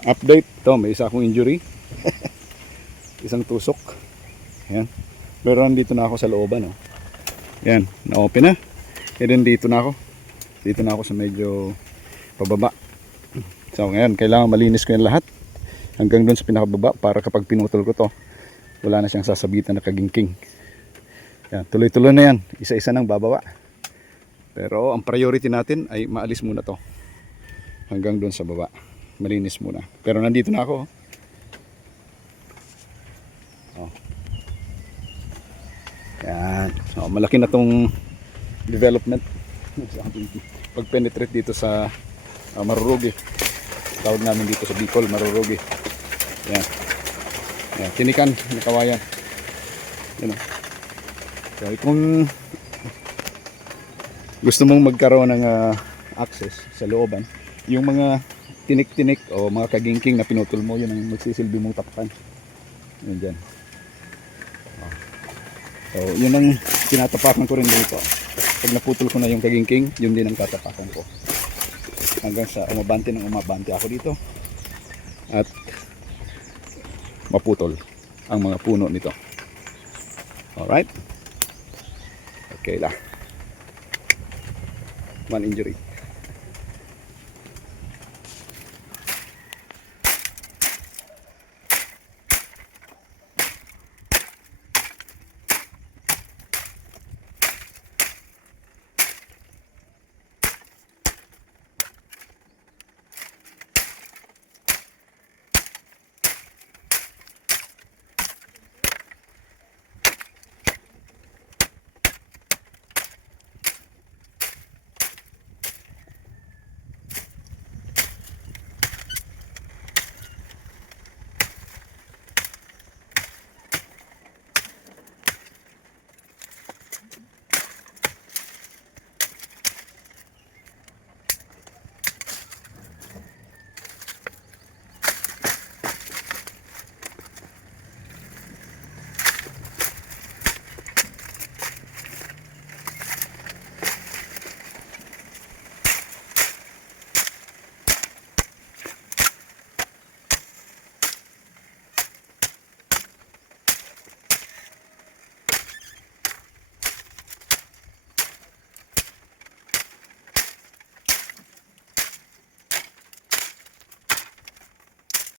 Update, to may isa akong injury. Isang tusok. Ayan. Pero nandito na ako sa looban, oh. Ayan, na-open na. And then dito na ako. Dito na ako sa medyo pababa. So ngayon, kailangan malinis ko yung lahat. Hanggang doon sa pinakababa para kapag pinutol ko to, wala na siyang sasabitan na kagingking. Ayan, tuloy-tuloy na yan. Isa-isa nang bababa. Pero ang priority natin ay maalis muna to. Hanggang doon sa baba. Malinis muna. Pero nandito na ako, oh. Yan. So, malaki na tong development. Pag penetrate dito sa Marurugi. Tawag namin dito sa Bicol, Marurugi. Yan. Yan. Tinikan, nakawayan. Yan, oh. So, kung gusto mong magkaroon ng access sa looban, yung mga tinik-tinik o mga kagingking na pinutol mo, yun ang magsisilbi mong tapakan. Yun dyan. So yun ang tinatapakan ko rin dito. Pag naputol ko na yung kagingking, yun din ang tatapakan ko. Hanggang sa umabante ako dito. At maputol ang mga puno nito. Alright? Okay lah. One injury.